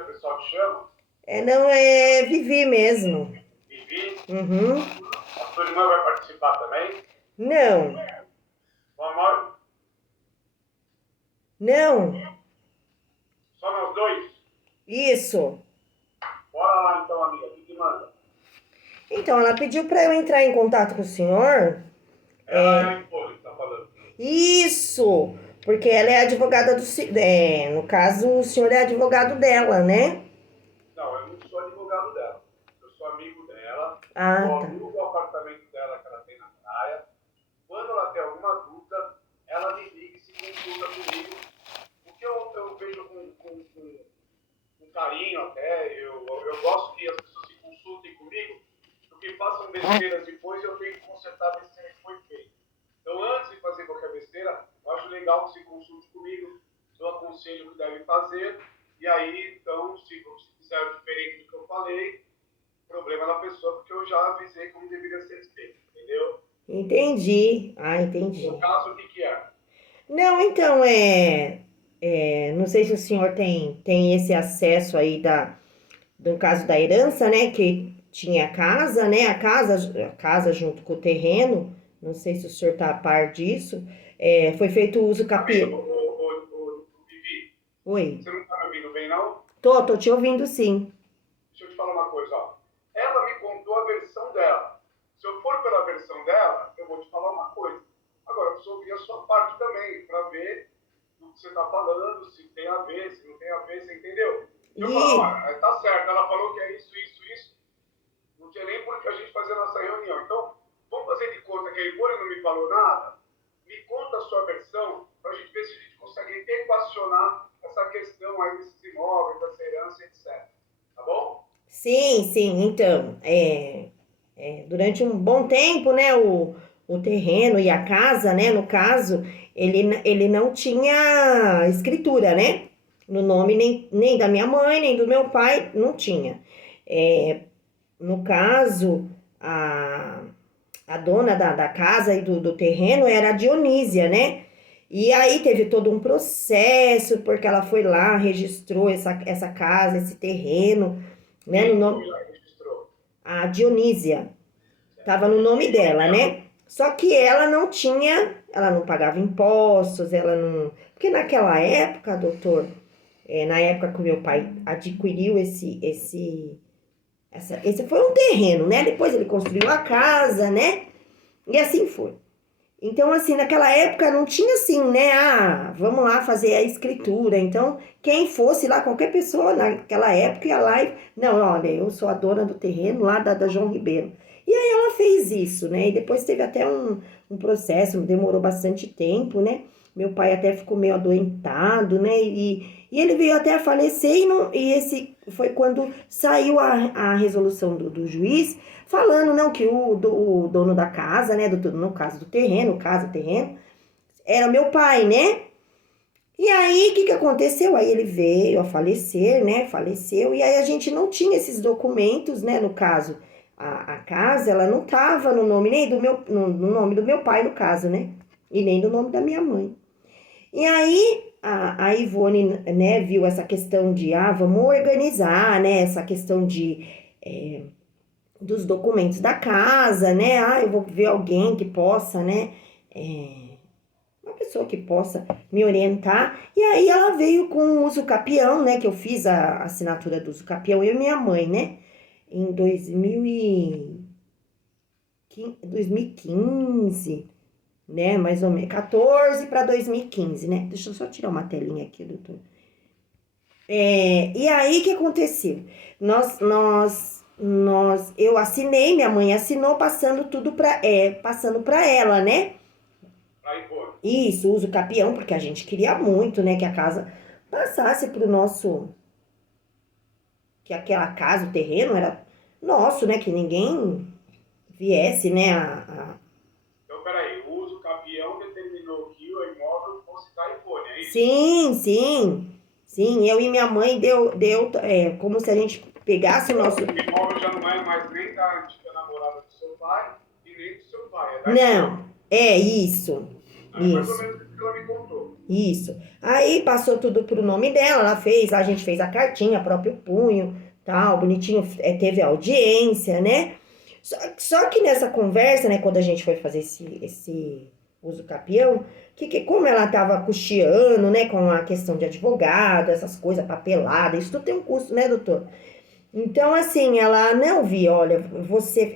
o pessoal te chama? Não, é Vivi mesmo. Vivi? Uhum. A sua irmã vai participar também? Não, O amor? não, Só nós dois? isso. Bora lá então, amiga. O que manda? Então, ela pediu para eu entrar em contato com o senhor. Ela é a Nicole que tá falando. Isso, porque ela é advogada no caso, o senhor é advogado dela, né? Não, eu não sou advogado dela. Eu sou amigo dela. Eu Ah, tá. alugo o apartamento dela que ela tem na praia. Quando ela tem alguma dúvida, ela me liga e se consulta comigo. O que eu vejo com carinho até, eu gosto que as pessoas se consultem comigo, porque façam besteiras depois e eu tenho que consertar a besteira que foi feita. Então, antes de fazer qualquer besteira, eu acho legal que se consulte comigo, eu aconselho o que deve fazer, e aí, então, se fizer diferente do que eu falei, problema da pessoa, porque eu já avisei como deveria ser feito, entendeu? Entendi. Ah, No entendi. caso, o que é? Não, então não sei se o senhor tem esse acesso aí do caso da herança, né? Que tinha a casa, né? A casa junto com o terreno. Não sei se o senhor tá a par disso. Foi feito o uso Amigo, capião. o Vivi, Oi. você não está me ouvindo bem, não? Tô te ouvindo sim. Deixa eu te falar uma coisa, ó. Ela me contou a versão dela. Se eu for pela versão dela, eu vou te falar uma coisa. Agora, eu preciso ouvir a sua parte também, para ver do que você está falando, se tem a ver, se não tem a ver, você entendeu? Se eu falar, E olha, tá certo, ela falou que é isso, não tinha nem por que a gente fazer a nossa reunião. Então, vamos fazer de conta que a Ivone não me falou nada? Me conta a sua versão, para a gente ver se a gente consegue equacionar essa questão aí desses imóveis, dessa herança, etc. Tá bom? sim, sim. Então, durante um bom tempo, né? O terreno e a casa, né? No caso, ele não tinha escritura, né? No nome nem da minha mãe, nem do meu pai, não tinha. É, no caso, a dona da casa e do terreno era a Dionísia, né? E aí teve todo um processo, porque ela foi lá, registrou essa casa, esse terreno, né? No Quem nome, foi lá e registrou? a Dionísia, estava no E nome quem foi dela, ela? né? Só que ela não pagava impostos, ela não. Porque naquela época, doutor, na época que o meu pai adquiriu esse foi um terreno, né? Depois ele construiu a casa, né? E assim foi. Então, assim, naquela época não tinha assim, né? Ah, vamos lá fazer a escritura. Então, quem fosse lá, qualquer pessoa naquela época ia lá e. Não, olha, eu sou a dona do terreno lá da João Ribeiro. E aí ela fez isso, né? E depois teve até um processo, demorou bastante tempo, né? Meu pai até ficou meio adoentado, né? E ele veio até a falecer, e esse foi quando saiu a resolução do juiz falando, não, que o dono da casa, né, no caso do terreno, casa, terreno, era meu pai, né? E aí, o que aconteceu? Aí ele veio a falecer, né? Faleceu, e aí a gente não tinha esses documentos, né? No caso, a casa, ela não tava no nome nem no nome do meu pai, no caso, né? E nem do nome da minha mãe. E aí, a Ivone, né, viu essa questão de, vamos organizar, né? Essa questão dos documentos da casa, né? Eu vou ver alguém que possa, né? Uma pessoa que possa me orientar. E aí ela veio com o uso capião, né? Que eu fiz a assinatura do uso capião, eu e minha mãe, né? Em 2015, né? Mais ou menos, 14 para 2015, né? Deixa eu só tirar uma telinha aqui, doutor. E aí, o que aconteceu? Eu assinei, minha mãe assinou, passando tudo passando para ela, né? Aí, pô. Isso, uso capião, porque a gente queria muito, né, que a casa passasse pro nosso, que aquela casa, o terreno era nosso, né, que ninguém viesse, né, Então, peraí. O uso capião determinou que o imóvel fosse da Ivone, é isso? Sim, sim, sim, eu e minha mãe como se a gente pegasse o Então, nosso, o imóvel já não é mais nem da antiga namorada do seu pai e nem do seu pai, é da Ivone. não, é isso, É mais ou isso. menos isso que ela me contou. Isso. Aí passou tudo pro nome dela, ela fez, a gente fez a cartinha, próprio punho, tal, bonitinho, teve audiência, né? Só que nessa conversa, né, quando a gente foi fazer esse uso capião, como ela tava custeando, né, com a questão de advogado, essas coisas, papelada, isso tudo tem um custo, né, doutor? Então, assim, ela não vi, olha,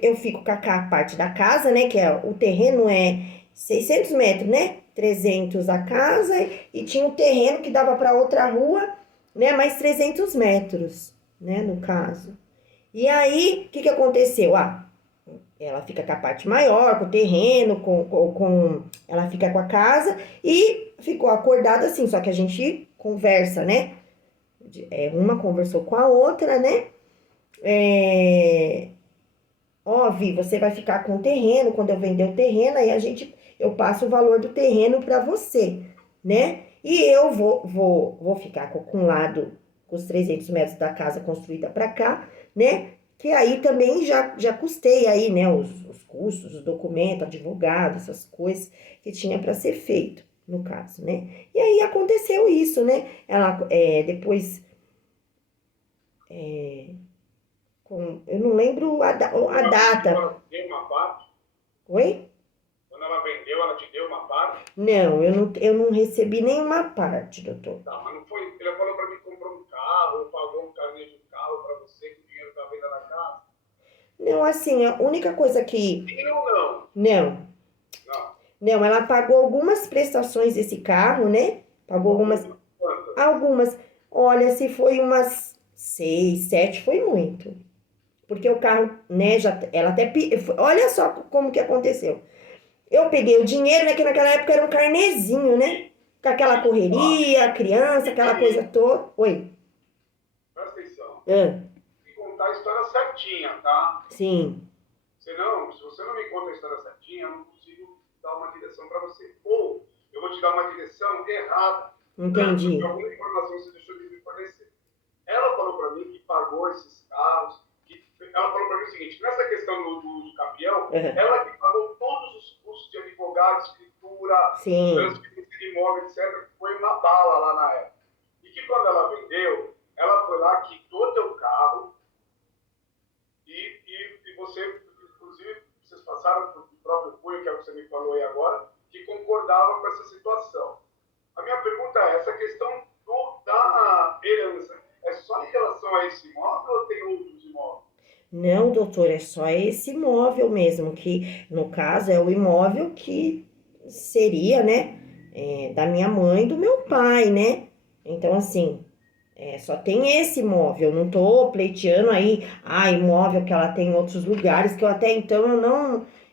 eu fico com a parte da casa, né, que é, o terreno é 600 metros, né, 300 a casa, e tinha um terreno que dava para outra rua, né, mais 300 metros, né, no caso. E aí, o que aconteceu? Ela fica com a parte maior, com o terreno, ela fica com a casa, e ficou acordado assim, só que a gente conversa, né, uma conversou com a outra, né, ó, Vi, você vai ficar com o terreno, quando eu vender o terreno, aí eu passo o valor do terreno para você, né? E eu vou ficar com um lado, com os 300 metros da casa construída para cá, né? Que aí também já custei aí, né? Os custos, os documentos, advogado, essas coisas que tinha para ser feito, no caso, né? E aí aconteceu isso, né? Ela, depois, eu não lembro a data. Ela te deu uma parte? Oi? Quando ela vendeu, ela te deu uma parte? Não, eu não recebi nenhuma parte, doutor. Tá, mas não foi. Ele falou pra mim que comprou um carro, pagou um carnê de um carro pra você, que o dinheiro tá vendo na casa. Não, assim, a única coisa que. Sim ou não? Não, Não. não, ela pagou algumas prestações desse carro, né? Pagou algumas. Quantas? Algumas. Olha, se foi umas 6, 7, foi muito. Porque o carro, né, ela até. Olha só como que aconteceu. Eu peguei o dinheiro, né, que naquela época era um carnezinho, né? Com aquela correria, criança, aquela coisa toda. Oi. Presta atenção. Ah, Tem que contar a história certinha, tá? sim, Senão, se você não me conta a história certinha, eu não consigo dar uma direção pra você. Ou eu vou te dar uma direção errada. Porque entendi. alguma informação você deixou de me fornecer. Ela falou para mim que pagou esses carros. Ela falou para mim o seguinte: nessa questão do campeão, Uhum. ela que pagou todos os custos de advogado, escritura, Sim, transferência de imóvel, etc., que foi uma bala lá na época. E que quando ela vendeu, ela foi lá, quitou teu carro e você, inclusive, vocês passaram por próprio punho, que é o que você me falou aí agora, que concordava com essa situação. A minha pergunta é: essa questão da herança é só em relação a esse imóvel ou tem outros imóveis? não, doutor, é só esse imóvel mesmo, que no caso é o imóvel que seria, né, da minha mãe e do meu pai, né? Então, assim, só tem esse imóvel, não tô pleiteando aí, imóvel que ela tem em outros lugares, que eu até então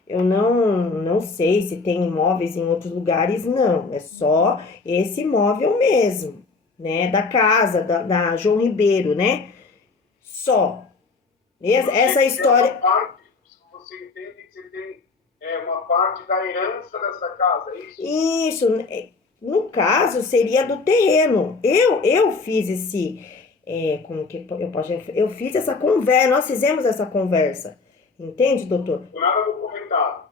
eu não sei se tem imóveis em outros lugares, não, é só esse imóvel mesmo, né, da casa, da João Ribeiro, né? Só. Essa história. Você entende que você tem uma parte da herança dessa casa, é isso? Isso, no caso, seria do terreno. Eu fiz como que eu posso, eu fiz essa conversa, nós fizemos essa conversa. Entende, doutor? Não nada documentado.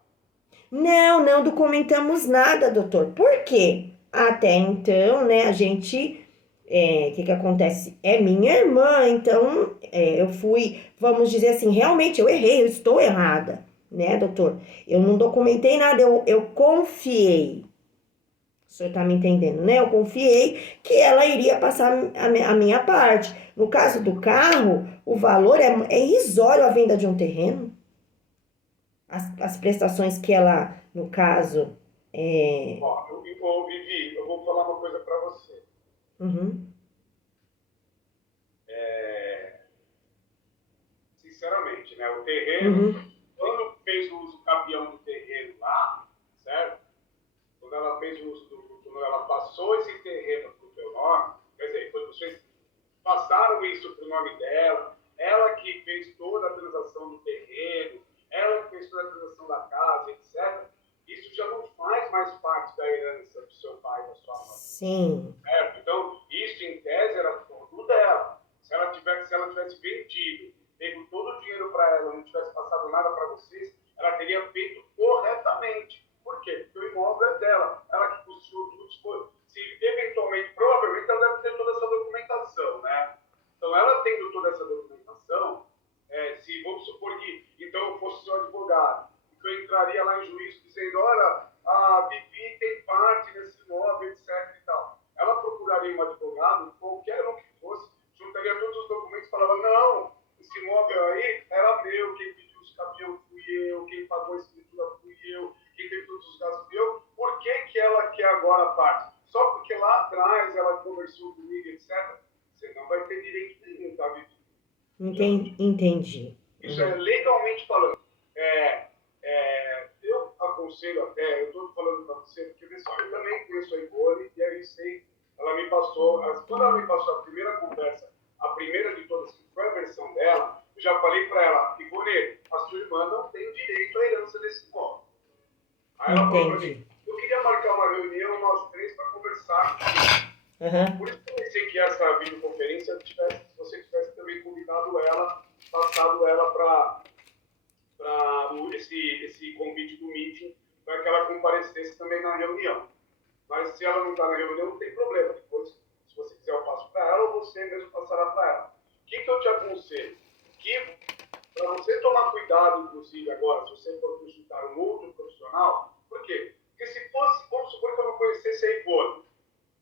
Não documentamos nada, doutor. Por quê? Até então, né, a gente, que acontece? É minha irmã, então, eu fui, vamos dizer assim, realmente eu errei, eu estou errada, né, doutor? Eu não documentei nada, eu confiei. O senhor tá me entendendo, né? Eu confiei que ela iria passar a minha parte. No caso do carro, o valor é irrisório a venda de um terreno. As prestações que ela, no caso, Ó, Vivi, eu vou falar uma coisa para você. Uhum, Sinceramente, né? O terreno, uhum, quando fez o uso campeão do terreno lá, certo? Quando ela fez o uso quando ela passou esse terreno para o teu nome, quer dizer, quando vocês passaram isso para o nome dela, ela que fez toda a transação do terreno, ela que fez toda a transação da casa, etc., isso já não faz mais parte da herança do seu pai e da sua mãe. sim, Certo? Então, isso em tese era tudo dela. Se ela tivesse vendido, pego todo o dinheiro para ela, não tivesse passado nada para vocês, ela teria feito corretamente. Por quê? Porque o imóvel é dela. Ela que custeou tudo. Se eventualmente, provavelmente, ela deve ter toda essa documentação, né? Então, ela tendo toda essa documentação, se vamos supor que, então, eu fosse seu advogado, que eu entraria lá em juízo dizendo, olha, a Vivi tem parte nesse imóvel, etc. e tal. Ela procuraria um advogado, qualquer um que fosse, juntaria todos os documentos e falava, não, esse imóvel aí era meu, quem pediu os caminhões fui eu, quem pagou a escritura fui eu, quem teve todos os gastos fui eu. Por que que ela quer agora a parte? Só porque lá atrás ela conversou comigo, etc. Você não vai ter direito nenhum, tá, Vivi? Entendi. Isso é legalmente falando. Eu aconselho até, eu estou falando para você, porque pessoal, eu também conheço a Ivone, e aí sei, ela me passou, quando ela me passou a primeira conversa, a primeira de todas, que foi a versão dela, eu já falei para ela, Ivone, a sua irmã não tem direito à herança desse imóvel. Aí ela falou para mim, eu queria marcar uma reunião, nós três, para conversar. Por isso que eu pensei que essa videoconferência, se você tivesse também convidado ela, passado ela para esse convite do meeting, para que ela comparecesse também na reunião. Mas se ela não está na reunião, não tem problema. Depois, se você quiser, eu passo para ela ou você mesmo passará para ela. O que eu te aconselho? Que para você tomar cuidado, inclusive, agora, se você for consultar um outro profissional, por quê? Porque se fosse, vamos supor que eu não conhecesse a Ivone,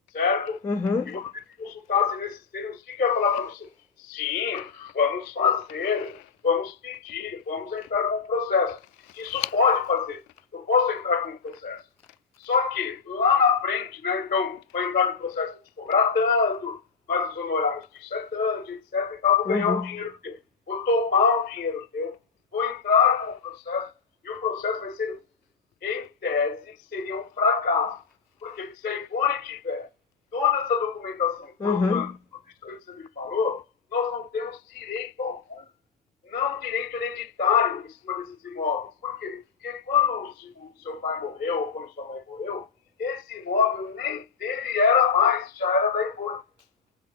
certo? E você consultasse nesses termos, o que eu ia falar para você? Sim, vamos fazer, vamos pedir, vamos entrar com o processo. Isso pode fazer. Eu posso entrar com o processo. Só que lá na frente, né, então, vai entrar no processo de te cobrar tanto, mas os honorários disso é tanto, etc. E tal, vou ganhar um dinheiro teu. Vou tomar um dinheiro teu, vou entrar com o processo, e o processo vai ser, em tese, seria um fracasso. Por quê? Porque se a Ivone tiver toda essa documentação, tudo isso que você me falou, nós não temos direito algum. Não direito hereditário em cima desses imóveis. Por quê? Porque quando o seu pai morreu, ou quando sua mãe morreu, esse imóvel nem dele era mais, já era da Ivone.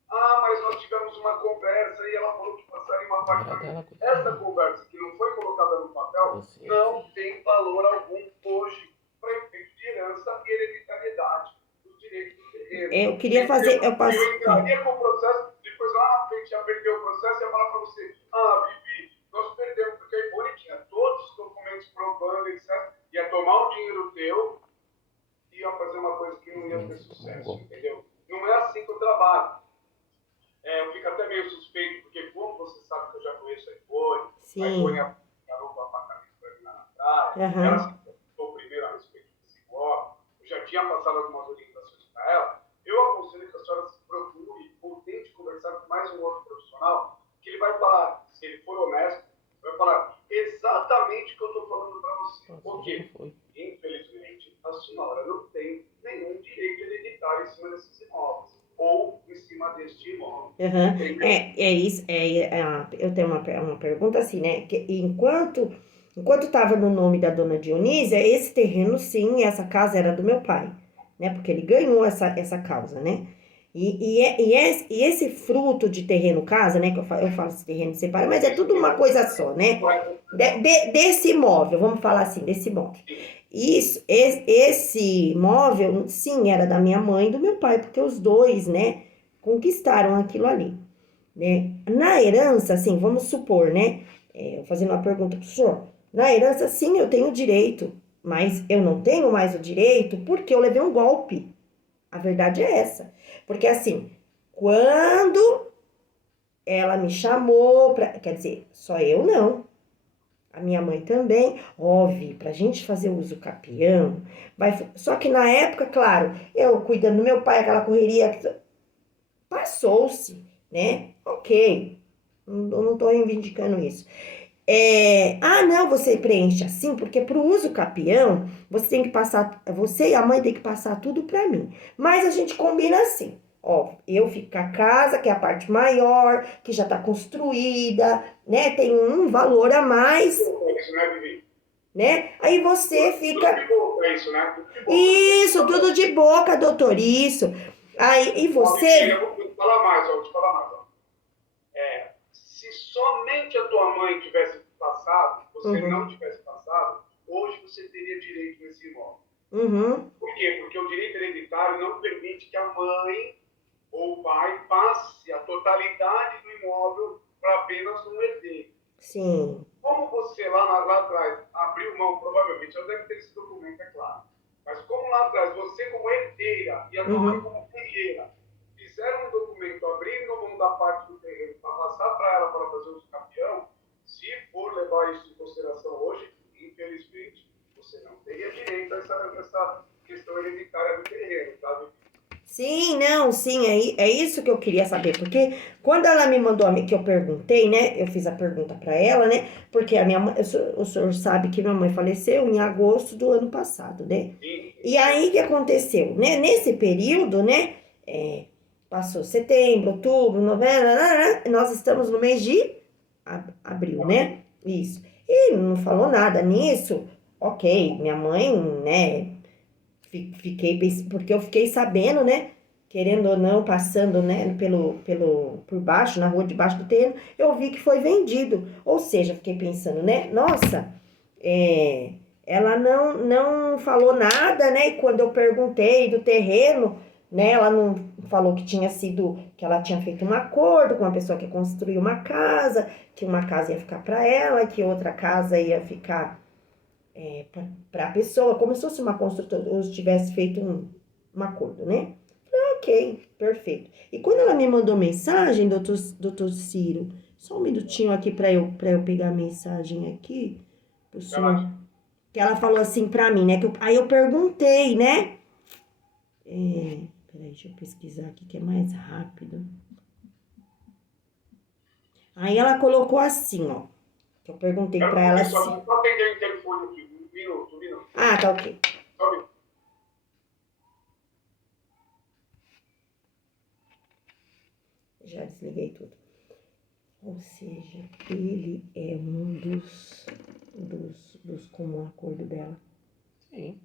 Ah, mas nós tivemos uma conversa e ela falou que passaria uma parte para mim. Essa conversa que não foi colocada no papel não tem valor algum hoje para efeito de herança e hereditariedade dos direitos do terreno. Eu queria fazer... Eu entraria com o processo, depois lá na frente já perdeu o processo e ia falar para você, Vivi, nós perdemos, porque a Ivone tinha todos os documentos provando, etc. Ia tomar o dinheiro teu e ia fazer uma coisa que não ia ter sucesso, entendeu? Não é assim que eu trabalho. Eu fico até meio suspeito, porque como você sabe que eu já conheço a Ivone garou um apartamento para mim lá na praia, ela se perguntou primeiro a respeito desse imóvel, eu já tinha passado algumas orientações para ela, eu aconselho que a senhora se procure ou tente conversar com mais um outro profissional, que ele vai falar, se ele for honesto, vai falar exatamente o que eu estou falando para você. Porque, infelizmente, a senhora não tem nenhum direito hereditário em cima desses imóveis. Ou em cima deste imóvel. É isso. Eu tenho uma pergunta assim, né? Que enquanto estava no nome da dona Dionísia, esse terreno, sim, essa casa era do meu pai, né? Porque ele ganhou essa causa, né? E esse fruto de terreno casa, né? Que eu falo esse terreno separado, mas é tudo uma coisa só, né? Desse imóvel, vamos falar assim, desse imóvel. Esse imóvel, sim, era da minha mãe e do meu pai, porque os dois, né, conquistaram aquilo ali, né? Na herança, assim, vamos supor, né, fazendo uma pergunta pro senhor, na herança, sim, eu tenho direito, mas eu não tenho mais o direito porque eu levei um golpe. A verdade é essa. Porque, assim, quando ela me chamou quer dizer, só eu não. A minha mãe também, óbvio, pra gente fazer uso capião, só que na época, claro, eu cuidando do meu pai, aquela correria, passou-se, né? Ok, não tô reivindicando isso. Não, você preenche assim, porque pro uso capião, você tem que passar, você e a mãe tem que passar tudo pra mim. Mas a gente combina assim, ó, eu fico com a casa, que é a parte maior, que já tá construída, né? Tem um valor a mais. Isso, né, Vivi? Né? Aí você fica... Tudo de boca, isso, né? Isso, tudo de boca, doutor, isso. Aí, e você... Eu vou te falar mais, ó. Se somente a tua mãe tivesse passado, você não tivesse passado, hoje você teria direito nesse imóvel. Por quê? Porque o direito hereditário não permite que a mãe ou o pai passe a totalidade do imóvel para apenas um herdeiro. Sim. Como você lá atrás abriu mão, provavelmente, já deve ter esse documento, é claro. Mas como lá atrás, você como herdeira e a tua mãe como ferreira, fizeram um documento abrindo mão da parte do terreno para passar para ela para fazer o capião, se for levar isso em consideração hoje, infelizmente, você não teria direito a essa questão hereditária do terreno, sabe? Sim, não, sim, é isso que eu queria saber, porque quando ela me mandou, que eu perguntei, né, eu fiz a pergunta para ela, né, porque a minha mãe, o senhor sabe que minha mãe faleceu em agosto do ano passado, né, Sim. e aí o que aconteceu, né, nesse período, né, passou setembro, outubro, novembro, nós estamos no mês de abril, né, isso, e não falou nada nisso, ok, minha mãe, né, porque eu fiquei sabendo, né? Querendo ou não, passando, né, por baixo, na rua de baixo do terreno, eu vi que foi vendido. Ou seja, fiquei pensando, né? Nossa, ela não falou nada, né? E quando eu perguntei do terreno, né, ela não falou que que ela tinha feito um acordo com uma pessoa que construiu uma casa, que uma casa ia ficar para ela, que outra casa ia ficar para a pessoa, como se fosse uma construtora, ou tivesse feito um acordo, né? Ok, perfeito. E quando ela me mandou mensagem, doutor Ciro, só um minutinho aqui para eu pegar a mensagem aqui, pro senhor, que ela falou assim para mim, né? Aí eu perguntei, né? Peraí, deixa eu pesquisar aqui que é mais rápido. Aí ela colocou assim, ó. Eu perguntei para ela assim. Só atender o telefone aqui, um minuto. Ah, tá ok. Só um minuto. Já desliguei tudo. Ou seja, ele é um dos comum acordo dela. Sim.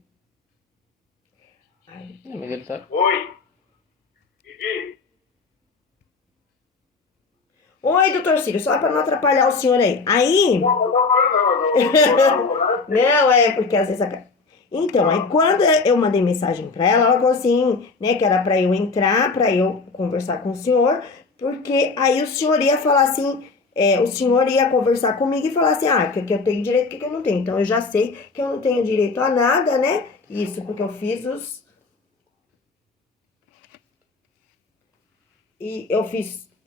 Ai, Não, mas ele tá. Oi. Vivi? oi, doutor Círio, só para não atrapalhar o senhor aí. Aí. Não, não. Não, é porque às vezes. Então, aí quando eu mandei mensagem para ela, ela falou assim, né, que era para eu entrar, para eu conversar com o senhor, porque aí o senhor ia falar assim, o senhor ia conversar comigo e falar assim, o que eu tenho direito, o que eu não tenho. Então, eu já sei que eu não tenho direito a nada, né? Isso, porque eu fiz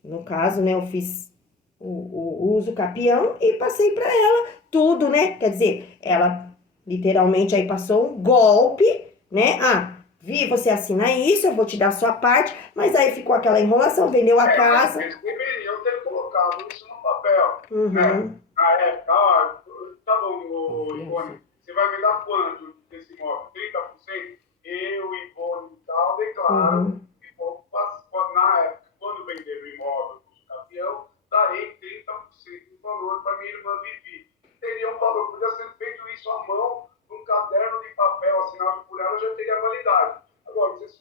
no caso, né, eu fiz o uso capião e passei para ela tudo, né? Quer dizer, ela literalmente aí passou um golpe, né? Vi, você assina isso, eu vou te dar a sua parte, mas aí ficou aquela enrolação, vendeu a casa. Eles deveriam ter colocado isso no papel. Uhum. Né? Tá bom, Ivone, você vai me dar quanto desse imóvel? 30%? Eu, Ivone e tal, declaro que na época, quando vender o imóvel do campeão, darei 30% do valor para minha irmã Vivi. Teria um valor, podia ser feito isso à mão, num caderno de papel assinado por ela, já teria validade. Agora, vocês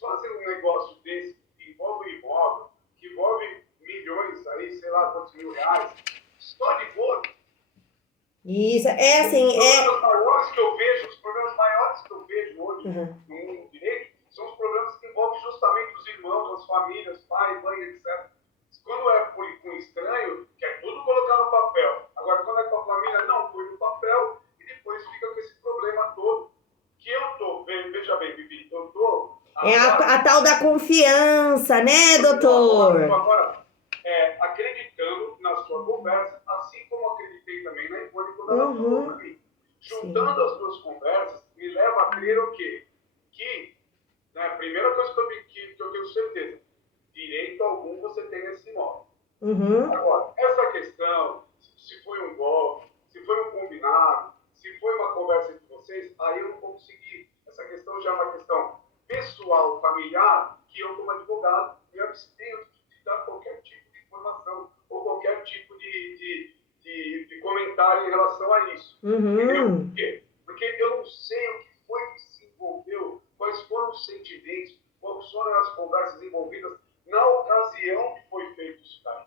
fazem um negócio desse que envolve imóvel, que envolve milhões aí, sei lá quantos mil reais, só de boa. Isso, é assim, Os problemas maiores que eu vejo hoje no mundo direito são os problemas que envolvem justamente os irmãos, as famílias, pai, mãe, etc. Quando é com estranho, quer tudo colocar no papel. Agora, quando é com a família, não, põe no papel e depois fica com esse problema todo. Que eu tô, veja bem, Bibi, eu tô... a tal da confiança, né, doutor? Agora, acreditando na sua conversa, assim como acreditei também na Ivone quando ela falou para mim. Juntando as duas conversas, me leva a crer o quê? Que, né, a primeira coisa que eu tenho certeza, direito algum você tem nesse imóvel. Agora, essa questão, se foi um golpe, se foi um combinado, se foi uma conversa entre vocês, aí eu não consegui. Essa questão já é uma questão pessoal, familiar, que eu, como advogado, me abstenho de dar qualquer tipo de informação ou qualquer tipo de comentário em relação a isso. Por quê? Porque eu não sei o que foi que se envolveu, quais foram os sentimentos, quais foram as conversas envolvidas na ocasião que foi feito isso daí.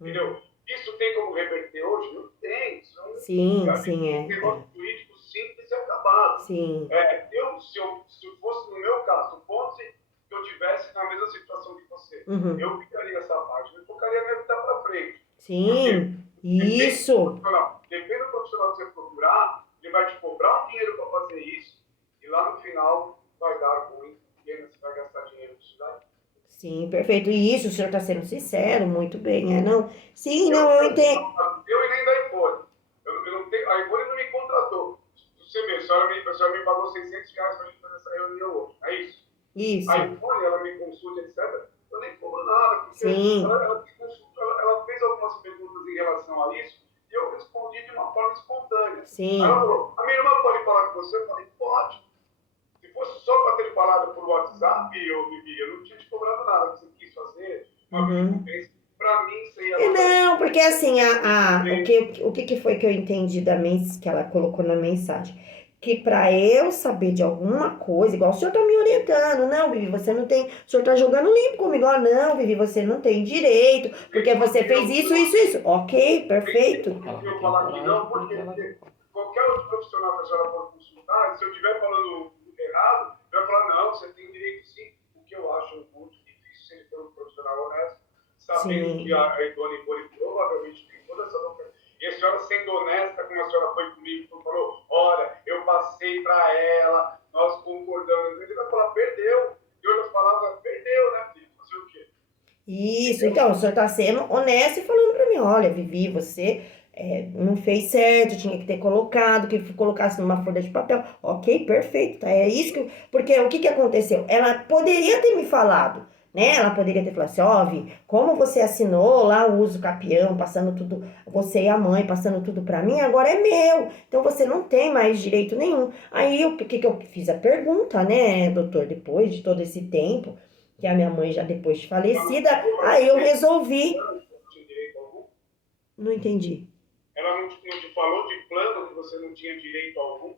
Entendeu? Isso tem como reverter hoje? Não tem. Isso sim, um negócio político simples e acabado. Sim. Se você. Uhum. Eu ficaria essa parte, eu focaria a minha vida para frente. Porque Sim, isso. depende do profissional que você procurar, ele vai te cobrar um dinheiro para fazer isso, e lá no final vai dar ruim, e ainda você vai gastar dinheiro com isso daí. Sim, perfeito. E isso, o senhor está sendo sincero, muito bem, não? Sim, não, eu entendo. Eu e nem da Ivone. Eu não tenho, a Ivone não me contratou. Você vê, a senhora me pagou R$ 600 para a gente fazer essa reunião hoje. É isso. A Isso. Ivone, ela me consulta, etc. Eu nem cobro nada, porque Sim. ela me consultou, ela fez algumas perguntas em relação a isso e eu respondi de uma forma espontânea. Aí ela Sim. falou: a minha irmã pode falar com você? Eu falei: pode. Se fosse só para ter falado por WhatsApp, eu não tinha te cobrado nada. Você quis fazer uma Uhum. videoconferência, para mim você ia E mandar não, porque assim, isso. o que que foi que eu entendi que ela colocou na mensagem? Que para eu saber de alguma coisa, igual o senhor tá me orientando, não, Vivi, você não tem, o senhor tá jogando limpo comigo, não, Vivi, você não tem direito, porque você fez isso, isso, isso. Ok, perfeito. Ela eu falar que não, porque qualquer outro profissional que a senhora for consultar, se eu estiver falando errado, vai falar: não, você tem direito sim. O que eu acho muito difícil se ele for um profissional honesto, sabendo que Sim. a Ivone provavelmente tem toda essa boca. E a senhora sendo honesta, como a senhora foi comigo, falou: olha, eu passei para ela, nós concordamos. Ele vai falar: perdeu. De outras palavras, perdeu, né, filho? Fazer o quê? Isso, Entendeu? então, o senhor está sendo honesto e falando para mim, olha, Vivi, você não fez certo, tinha que ter colocado, que colocasse numa folha de papel. Ok, perfeito, tá? É isso que, porque o que que aconteceu? Ela poderia ter me falado, né? Ela poderia ter falado assim, ó, Vi, como você assinou lá o uso capião, passando tudo, você e a mãe passando tudo para mim, agora é meu. Então você não tem mais direito nenhum. Aí o que que eu fiz a pergunta, né, doutor, depois de todo esse tempo, que a minha mãe já depois de Ela não falecida, falou para aí eu você, resolvi. não tinha direito algum. Não entendi. Ela não te falou de plano que você não tinha direito algum?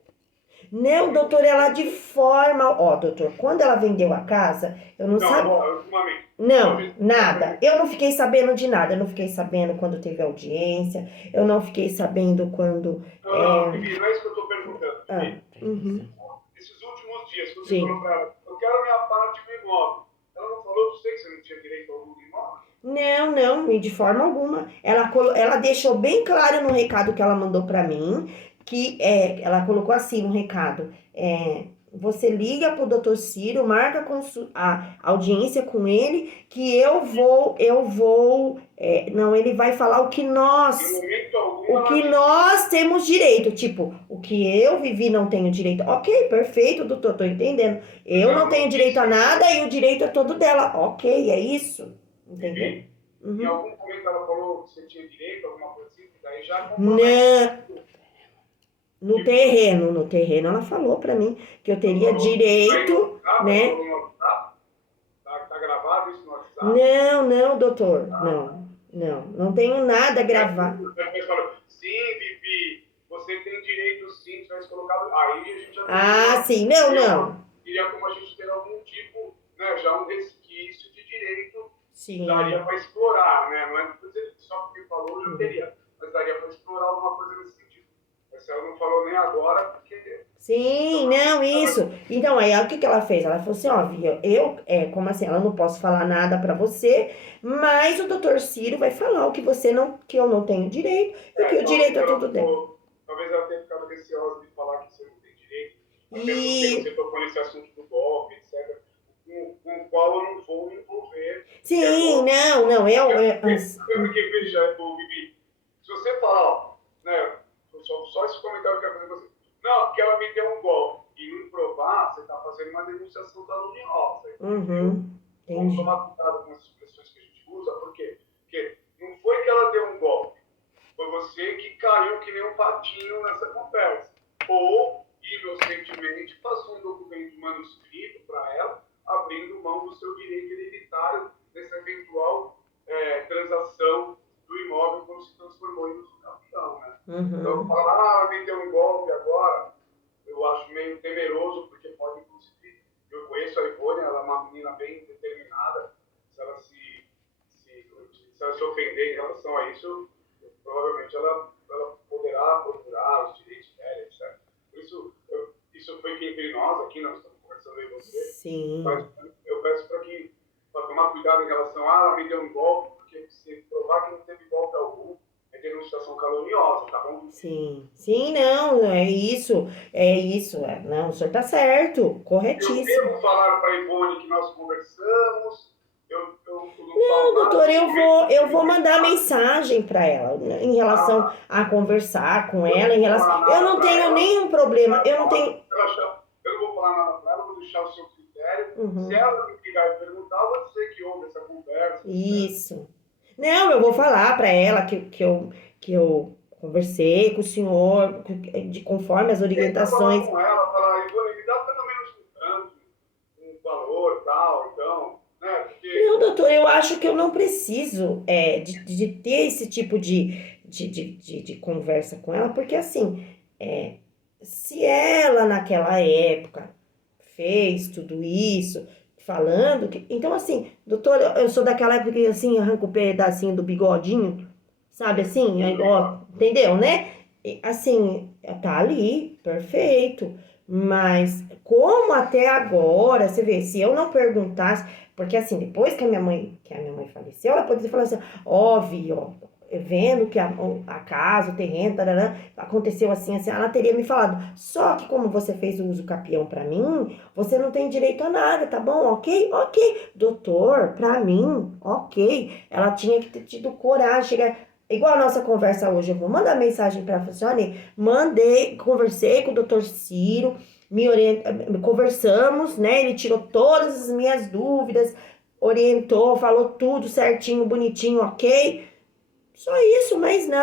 Não, doutor, ela de forma. Ó, doutor, quando ela vendeu a casa, eu não Não, sabia. agora, ultimamente. Uma Não, vez que ela nada. perguntou. Eu não fiquei sabendo de nada. Eu não fiquei sabendo quando teve audiência. Eu não fiquei sabendo quando. Não, não, Bibi, não é isso que eu estou perguntando, Ah, Bibi. uhum, Esses últimos dias, quando você falou sim. para ela: eu quero a minha parte do imóvel. Ela não falou para você que você não tinha direito algum do imóvel? Não, não, e de forma alguma. Ela deixou bem claro no recado que ela mandou para mim, que ela colocou assim no recado, você liga pro doutor Ciro, marca a audiência com ele, que não, ele vai falar Em momento algum o ela que disse isso. nós temos direito, tipo, o que eu vivi não tenho direito. Ok, perfeito, doutor, tô entendendo. Mas Eu não ela tenho não direito disse a isso. nada e o direito é todo dela. Ok, é isso. Entendeu? Bibi, em Uhum. algum momento ela falou que você tinha direito, alguma coisa assim, que daí já compromete. Na, Tipo, no terreno ela falou pra mim que eu ela teria falou aí no direito, WhatsApp, ela né? falou no WhatsApp, tá gravado isso no WhatsApp? Não, não, doutor, não, não, não tenho nada a gravar. Depois falou: sim, Bibi, você tem direito sim, tivesse colocado. Aí a gente já Ah, sim, não, não. teria como a gente ter algum tipo, né, já um resquício de direito, daria Sim. para explorar, né? Não é dizer que só porque falou já Uhum. teria, mas daria para explorar alguma coisa nesse sentido. Mas ela não falou nem agora, porque. Sim, não, isso. Então, aí, o que que ela fez? Ela falou assim, ó, Via, como assim, ela não posso falar nada pra você, mas o doutor Ciro vai falar o que que eu não tenho direito e que o direito Talvez é ela tudo dela. ficou, talvez ela tenha ficado receosa de falar que você não tem direito, até porque você E, tocou nesse assunto do golpe, etc., com o qual eu não vou me envolver, que é sim, golpe. não, não, Até porque, veja, Bibi, se você falar, ó, né, só esse comentário que eu quero fazer com você, não, porque ela me deu um golpe, e não provar, você está fazendo uma denunciação caluniosa, entendeu? uhum, Vamos entendi. tomar cuidado com as expressões que a gente usa, por quê? Porque não foi que ela deu um golpe, foi você que caiu que nem um patinho nessa conversa. Ou, inocentemente, passou um documento manuscrito para ela, abrindo mão do seu direito hereditário nessa eventual transação do imóvel quando se transformou em uso capital. Né? Então, Uhum. falar, me deu um golpe agora, eu acho meio temeroso, porque pode, inclusive, eu conheço a Ivone, ela é uma menina bem determinada, se ela se ela se ofender em relação a isso, provavelmente ela poderá procurar os direitos dela, etc. Por isso, isso foi que entre nós aqui, nós estamos conversando aí você, mas Sim. eu peço para que para tomar cuidado em relação a ela me deu um golpe, porque se provar que não teve golpe algum, é denunciação caluniosa, tá bom? Sim, sim, não, é isso, não, o senhor tá certo, Eu corretíssimo. devo falar para a Ivone que nós conversamos, eu não Não, falo nada, doutor, eu vou mandar simplesmente mensagem para ela em relação ah, a conversar com eu ela, não em vou relação, falar eu nada não para tenho ela, nenhum problema, ela eu não tenho, eu não vou falar nada para ela, vou deixar o seu critério. Se uhum, ela me ligar e perguntar, eu vou dizer que houve essa conversa, etc. isso. Não, eu vou falar para ela que eu conversei com o senhor, de conforme as Tenta falar orientações. com ela, falar, Ivone, me dá pelo menos um tanto, um valor, tal, então, né? Porque Não, doutor, eu acho que eu não preciso de ter esse tipo de conversa com ela, porque assim, se ela naquela época fez tudo isso, falando que. Então, assim, doutor, eu sou daquela época que assim, arranca o pedacinho do bigodinho, sabe assim? Aí, ó, entendeu, né? E, assim, tá ali, perfeito. Mas como até agora, você vê, se eu não perguntasse, porque assim, depois que a minha mãe faleceu, ela poderia falar assim, ó, Vi, ó, vendo que a casa, o terreno, tarará, aconteceu assim, assim, ela teria me falado. Só que como você fez o uso capião pra mim, você não tem direito a nada, tá bom? Ok? Ok. Doutor, pra mim, ok. Ela tinha que ter tido coragem, chegar. Igual a nossa conversa hoje, eu vou mandar mensagem pra Francione, mandei, conversei com o doutor Ciro, conversamos, né? Ele tirou todas as minhas dúvidas, orientou, falou tudo certinho, bonitinho, ok? Só isso, mas não.